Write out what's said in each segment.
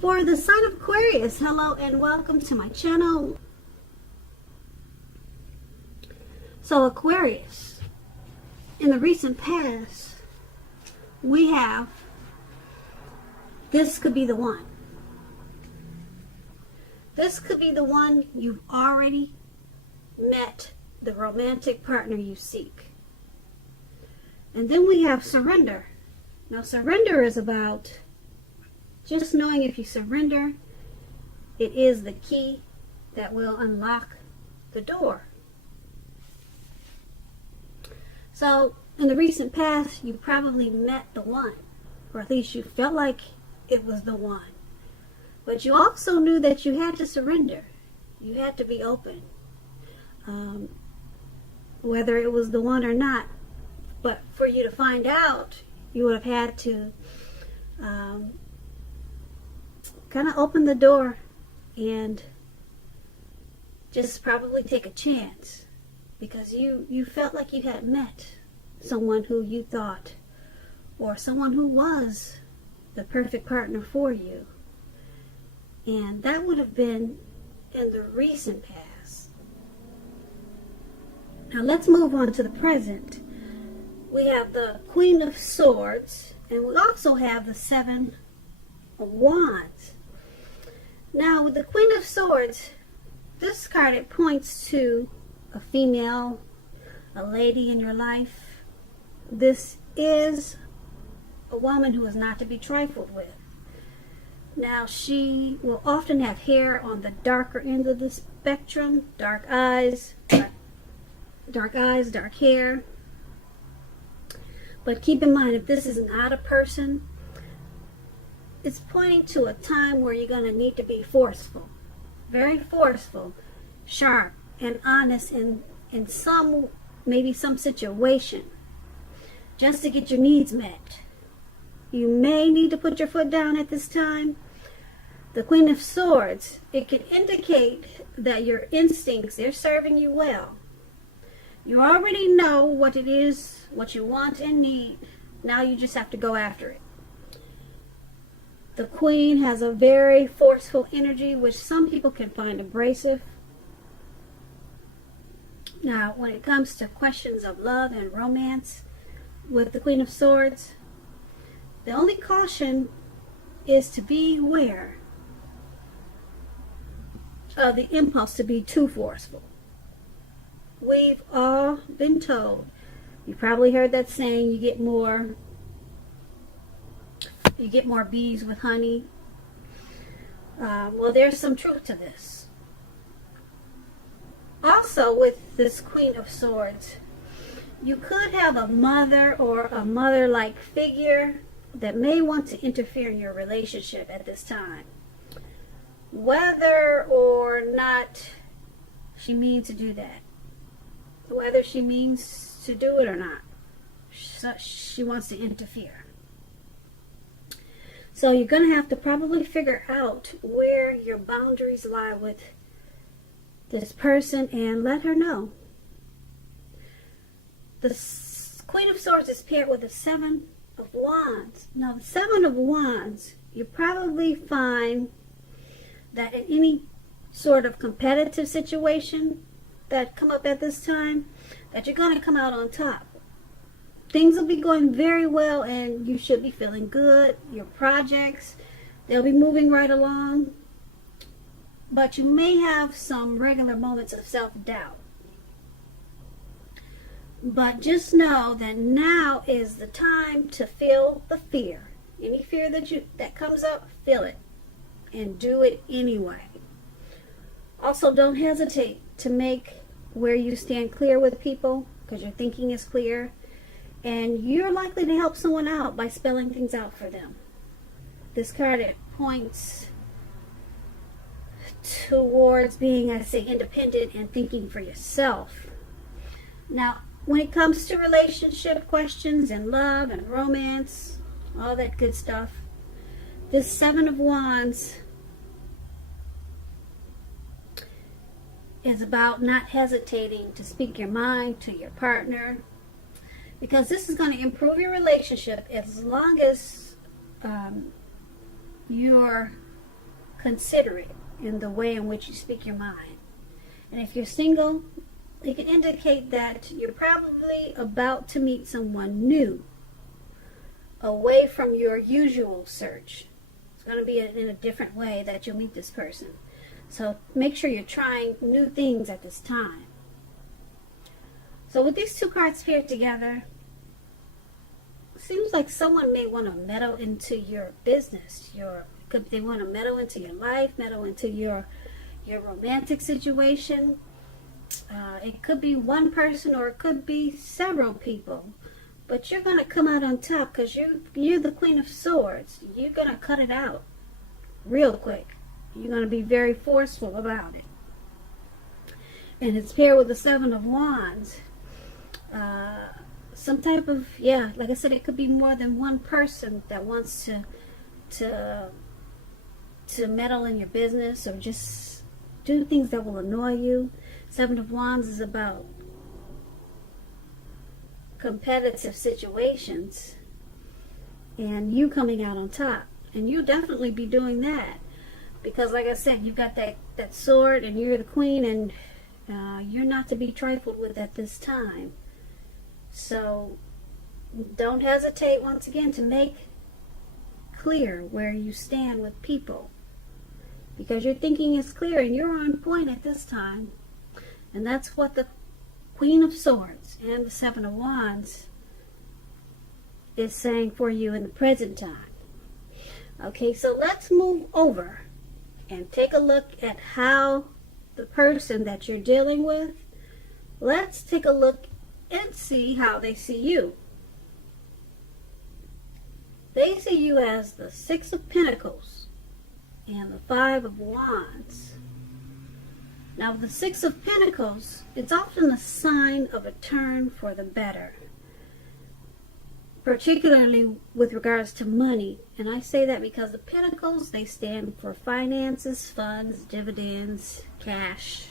For the sign of Aquarius, hello and welcome to my channel. So Aquarius, in the recent past, we have, this could be the one. This could be the one you've already met, the romantic partner you seek. And then we have surrender. Now surrender is about just knowing if you surrender, it is the key that will unlock the door. So in the recent past, you probably met the one, or at least you felt like it was the one. But you also knew that you had to surrender. You had to be open. Whether it was the one or not. But for you to find out, you would have had to kind of open the door and just probably take a chance. Because you felt like you had met someone who you thought, or someone who was the perfect partner for you. And that would have been in the recent past. Now let's move on to the present. We have the Queen of Swords, and we also have the Seven of Wands. Now with the Queen of Swords, this card, it points to a female, a lady in your life. This is a woman who is not to be trifled with. Now she will often have hair on the darker end of the spectrum, dark eyes, dark hair. But keep in mind, if this is not a person, it's pointing to a time where you're going to need to be forceful, very forceful, sharp, and honest in maybe some situation, just to get your needs met. You may need to put your foot down at this time. The Queen of Swords, it can indicate that your instincts, they're serving you well. You already know what it is, what you want and need. Now you just have to go after it. The Queen has a very forceful energy, which some people can find abrasive. Now, when it comes to questions of love and romance with the Queen of Swords, the only caution is to beware of the impulse to be too forceful. We've all been told, you probably heard that saying, you get more bees with honey. Well, there's some truth to this. Also, with this Queen of Swords, you could have a mother or a mother-like figure that may want to interfere in your relationship at this time. Whether or not she means to do that. Whether she means to do it or not. She wants to interfere. So you're going to have to probably figure out where your boundaries lie with this person and let her know. The Queen of Swords is paired with the Seven of Wands. Now the Seven of Wands, you probably find that in any sort of competitive situation that come up at this time, that you're going to come out on top. Things will be going very well and you should be feeling good. Your projects, they'll be moving right along. But you may have some regular moments of self-doubt. But just know that now is the time to feel the fear. Any fear that comes up, feel it. And do it anyway. Also, don't hesitate to make where you stand clear with people, because your thinking is clear. And you're likely to help someone out by spelling things out for them. This card, it points towards being, I say, independent and thinking for yourself. Now, when it comes to relationship questions and love and romance, all that good stuff, this Seven of Wands is about not hesitating to speak your mind to your partner, because this is going to improve your relationship as long as you're considerate in the way in which you speak your mind. And if you're single, it can indicate that you're probably about to meet someone new, away from your usual search. It's going to be in a different way that you'll meet this person. So make sure you're trying new things at this time. So with these two cards paired together, it seems like someone may want to meddle into your business. They want to meddle into your life, meddle into your romantic situation. It could be one person or it could be several people. But you're going to come out on top because you're the Queen of Swords. You're going to cut it out real quick. You're going to be very forceful about it. And it's paired with the Seven of Wands. Some type of, like I said, it could be more than one person that wants to meddle in your business or just do things that will annoy you. Seven of Wands is about competitive situations and you coming out on top, and you'll definitely be doing that because, like I said, you've got that sword and you're the queen, and you're not to be trifled with at this time. So don't hesitate once again to make clear where you stand with people, because your thinking is clear and you're on point at this time. And that's what the Queen of Swords and the Seven of Wands is saying for you in the present time. Okay, so let's move over and take a look at how the person that you're dealing with, let's take a look and see how they see you. They see you as the Six of Pentacles and the Five of Wands. Now, the Six of Pentacles, it's often a sign of a turn for the better, particularly with regards to money. And I say that because the Pentacles, they stand for finances, funds, dividends, cash,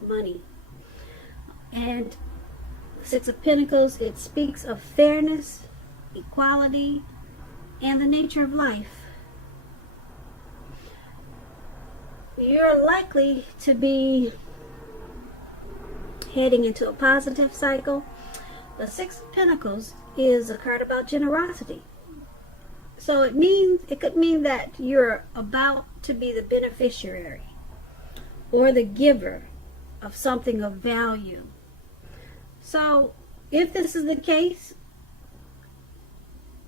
money. And the Six of Pentacles, it speaks of fairness, equality, and the nature of life. You're likely to be heading into a positive cycle. The Six of Pentacles is a card about generosity. So it could mean that you're about to be the beneficiary or the giver of something of value. So if this is the case,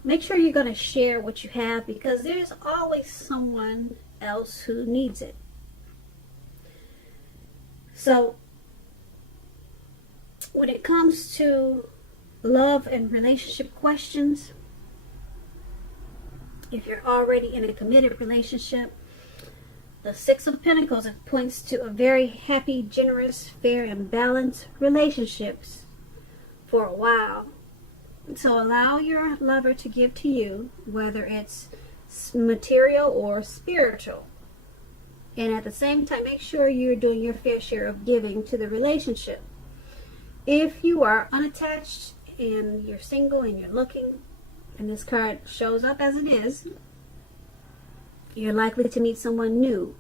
make sure you're going to share what you have, because there's always someone else who needs it. So when it comes to love and relationship questions, if you're already in a committed relationship, the Six of Pentacles, it points to a very happy, generous, fair, and balanced relationships for a while. So allow your lover to give to you, whether it's material or spiritual. And at the same time, make sure you're doing your fair share of giving to the relationship. If you are unattached and you're single and you're looking, and this card shows up as it is, you're likely to meet someone new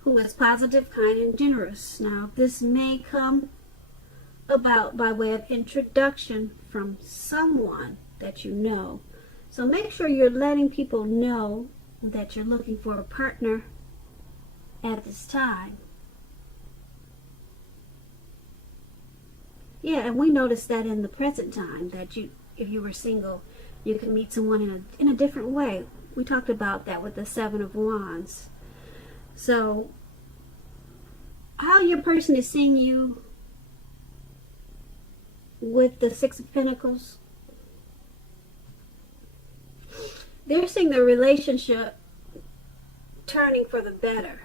who is positive, kind, and generous. Now, this may come about by way of introduction from someone that you know. So make sure you're letting people know that you're looking for a partner at this time. Yeah, and we noticed that in the present time, that if you were single, you can meet someone in a different way. We talked about that with the Seven of Wands. So how your person is seeing you with the Six of Pentacles, they're seeing the relationship turning for the better.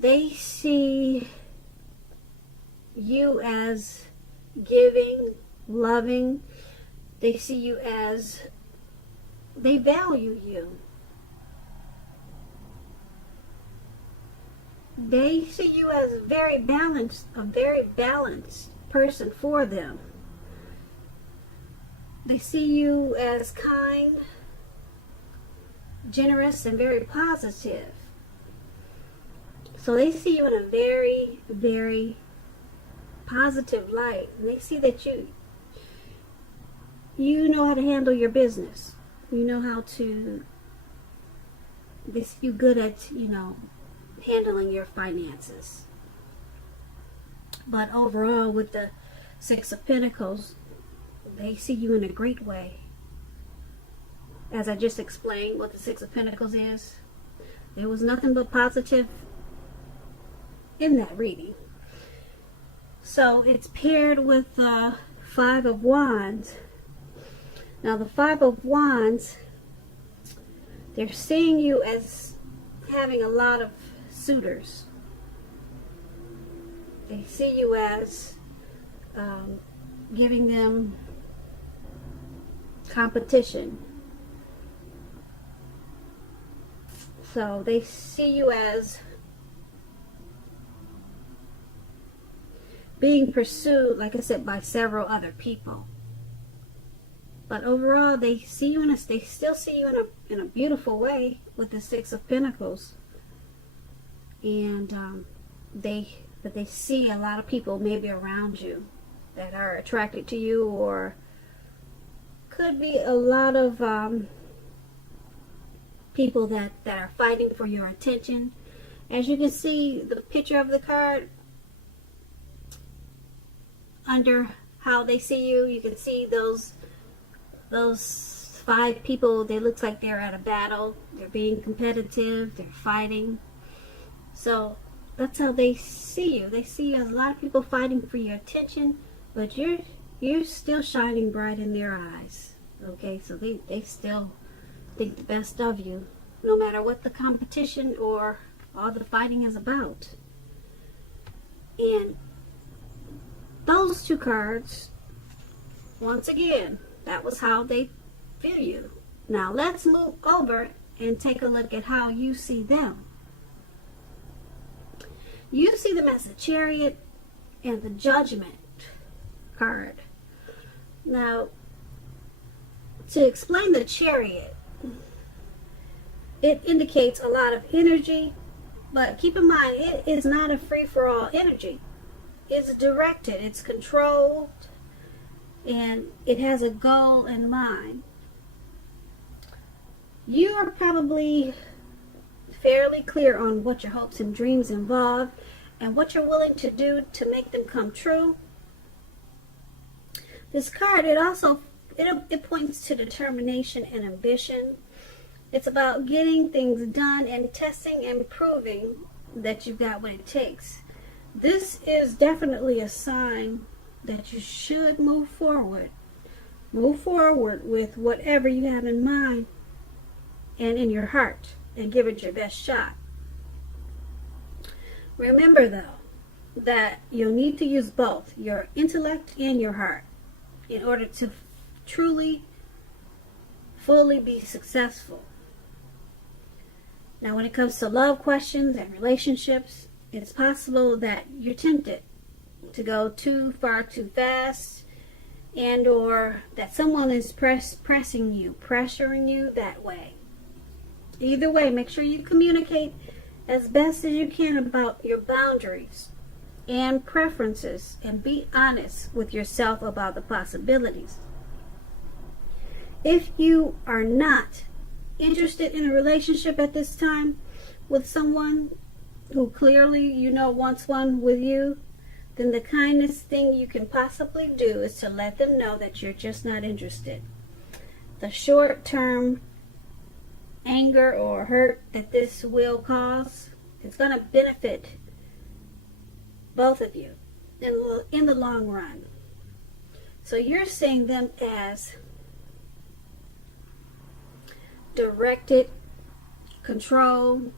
They see you as giving, loving. They see you as, they value you. They see you as a very balanced person for them. They see you as kind, generous, and very positive. So they see you in a very, very positive light. And they see that you know how to handle your business. You know how to, you're good at, handling your finances. But overall, with the Six of Pentacles, they see you in a great way. As I just explained what the Six of Pentacles is, there was nothing but positive in that reading. So it's paired with the Five of Wands. Now the Five of Wands, they're seeing you as having a lot of suitors. They see you as giving them competition. So they see you as being pursued, like I said, by several other people. But overall, they see you they still see you in a beautiful way with the Six of Pentacles. And they see a lot of people maybe around you that are attracted to you, or could be a lot of people that are fighting for your attention. As you can see, the picture of the card, under how they see you, you can see those five people. They look like they're at a battle. They're being competitive. They're fighting. So that's how they see you. They see a lot of people fighting for your attention, but you're still shining bright in their eyes. Okay, so they still think the best of you, no matter what the competition or all the fighting is about. And those two cards, once again, that was how they feel you. Now let's move over and take a look at how you see them. You see them as the Chariot and the Judgment card. Now, to explain the Chariot, it indicates a lot of energy, but keep in mind, it is not a free-for-all energy. It's directed, it's controlled, and it has a goal in mind. You are probably fairly clear on what your hopes and dreams involve and what you're willing to do to make them come true. This card, it points to determination and ambition. It's about getting things done and testing and proving that you've got what it takes. This is definitely a sign that you should move forward. Move forward with whatever you have in mind and in your heart, and give it your best shot. Remember, though, that you'll need to use both your intellect and your heart in order to truly, fully be successful. Now, when it comes to love questions and relationships, it's possible that you're tempted to go too far too fast, and or that someone is pressuring you that way. Either way, make sure you communicate as best as you can about your boundaries and preferences, and be honest with yourself about the possibilities. If you are not interested in a relationship at this time with someone who clearly wants one with you, then the kindest thing you can possibly do is to let them know that you're just not interested. The short-term anger or hurt that this will cause, it's going to benefit both of you in the long run. So you're seeing them as directed, control.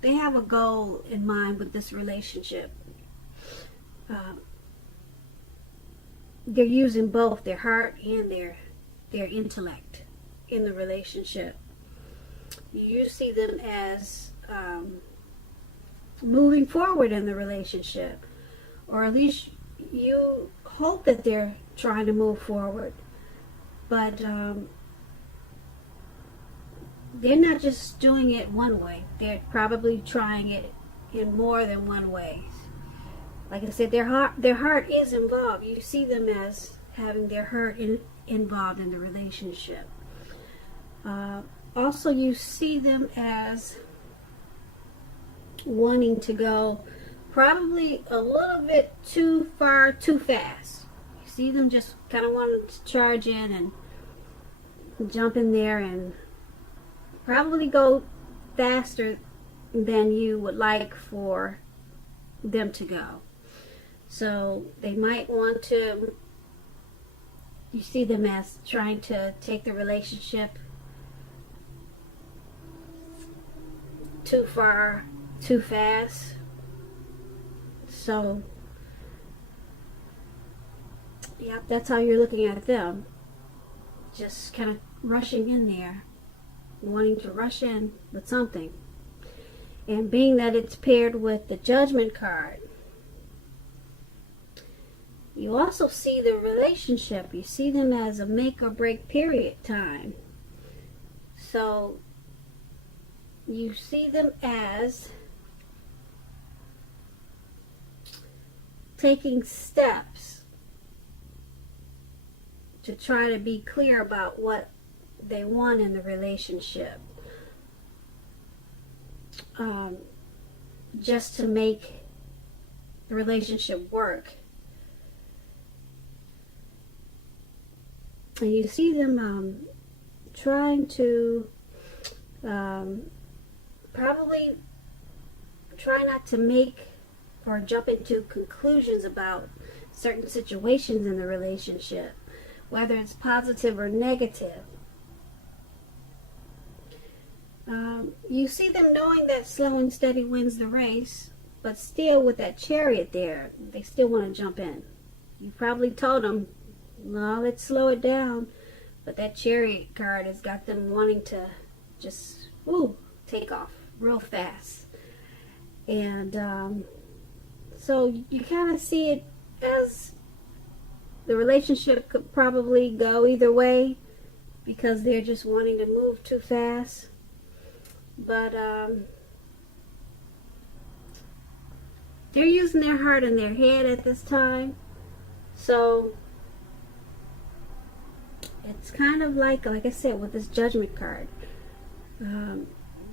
They have a goal in mind with this relationship. They're using both their heart and their intellect in the relationship. You see them as moving forward in the relationship, or at least you hope that they're trying to move forward. But they're not just doing it one way. They're probably trying it in more than one way. Like I said, their heart is involved. You see them as having their heart involved in the relationship. Also, you see them as wanting to go probably a little bit too far, too fast. You see them just kind of wanting to charge in and jump in there and probably go faster than you would like for them to go. So they might want to, you see them as trying to take the relationship too far, too fast. So, yeah, that's how you're looking at them. Just kind of rushing in there, wanting to rush in with something. And being that it's paired with the Judgment card, you also see the relationship. You see them as a make or break period time. So you see them as taking steps to try to be clear about what they want in the relationship. Just to make the relationship work. And you see them trying to probably try not to make or jump into conclusions about certain situations in the relationship, whether it's positive or negative. You see them knowing that slow and steady wins the race, but still with that Chariot there, they still want to jump in. You probably told them, no, let's slow it down, but that Chariot card has got them wanting to just take off real fast. And so you kind of see it as the relationship could probably go either way because they're just wanting to move too fast. But they're using their heart and their head at this time. So it's kind of like I said, with this Judgment card.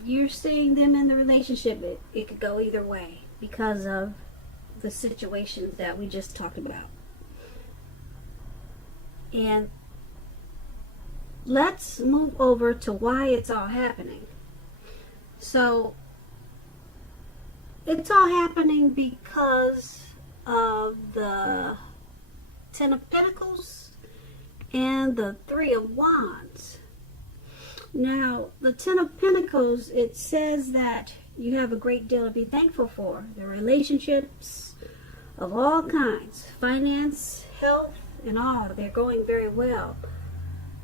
You're seeing them in the relationship. It could go either way because of the situations that we just talked about. And let's move over to why it's all happening. So it's all happening because of the Ten of Pentacles and the Three of Wands. Now, the Ten of Pentacles, it says that you have a great deal to be thankful for. The relationships of all kinds, finance, health, and all, they're going very well.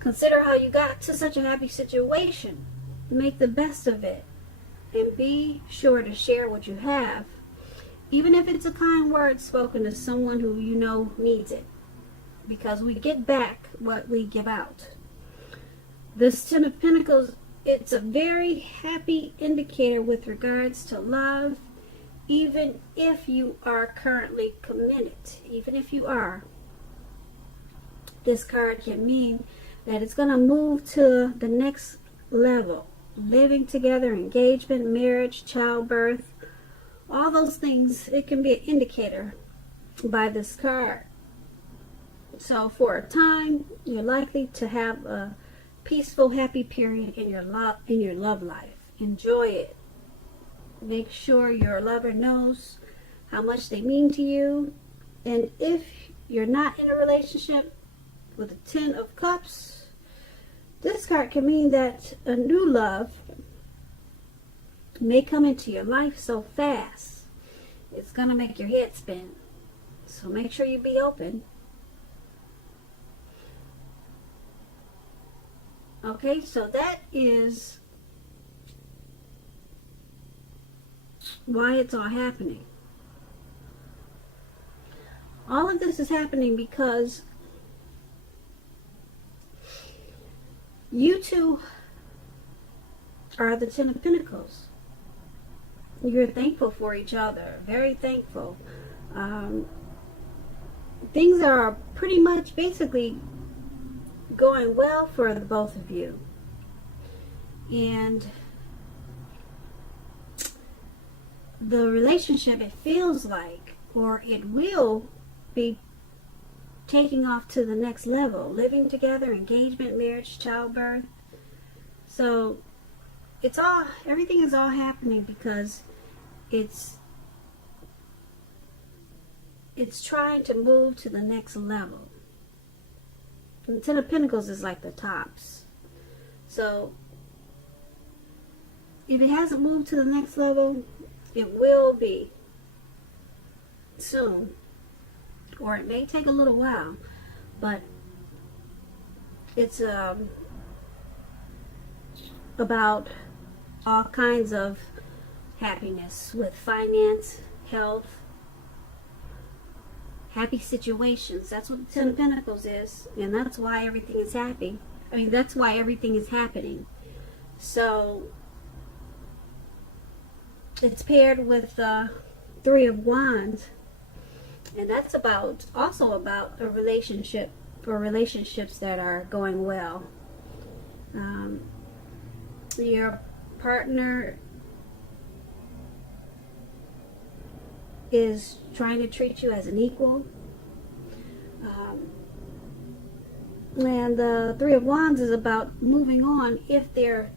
Consider how you got to such a happy situation. Make the best of it. And be sure to share what you have, even if it's a kind word spoken to someone who you know needs it, because we get back what we give out. This Ten of Pentacles, it's a very happy indicator with regards to love, even if you are currently committed. Even if you are, this card can mean that it's going to move to the next level. Living together, engagement, marriage, childbirth, all those things, it can be an indicator by this card. So for a time, you're likely to have a peaceful, happy period in your love life. Enjoy it. Make sure your lover knows how much they mean to you. And if you're not in a relationship with the Ten of Cups, this card can mean that a new love may come into your life so fast, it's going to make your head spin. So make sure you be open. Okay, so that is why it's all happening. All of this is happening because You two are the Ten of Pentacles. You're thankful for each other, very thankful. Things are pretty much basically going well for the both of you. And the relationship, it feels like, or it will be taking off to the next level, living together, engagement, marriage, childbirth. So everything is all happening because it's trying to move to the next level. And the Ten of Pentacles is like the tops. So if it hasn't moved to the next level, it will be soon. Or it may take a little while. But it's about all kinds of happiness with finance, health, happy situations. That's what the Ten of Pentacles is. And that's why everything is happy. I mean, that's why everything is happening. So it's paired with the Three of Wands, and that's also about a relationship, for relationships that are going well. Your partner is trying to treat you as an equal, and the Three of Wands is about moving on if they're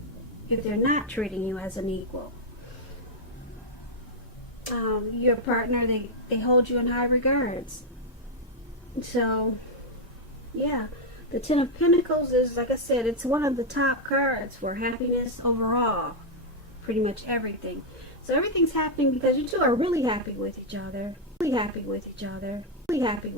not treating you as an equal. Your partner, they hold you in high regards. So, yeah, the Ten of Pentacles is, like I said, it's one of the top cards for happiness overall. Pretty much everything. So everything's happening because you two are really happy with each other. Really happy with each other. Really happy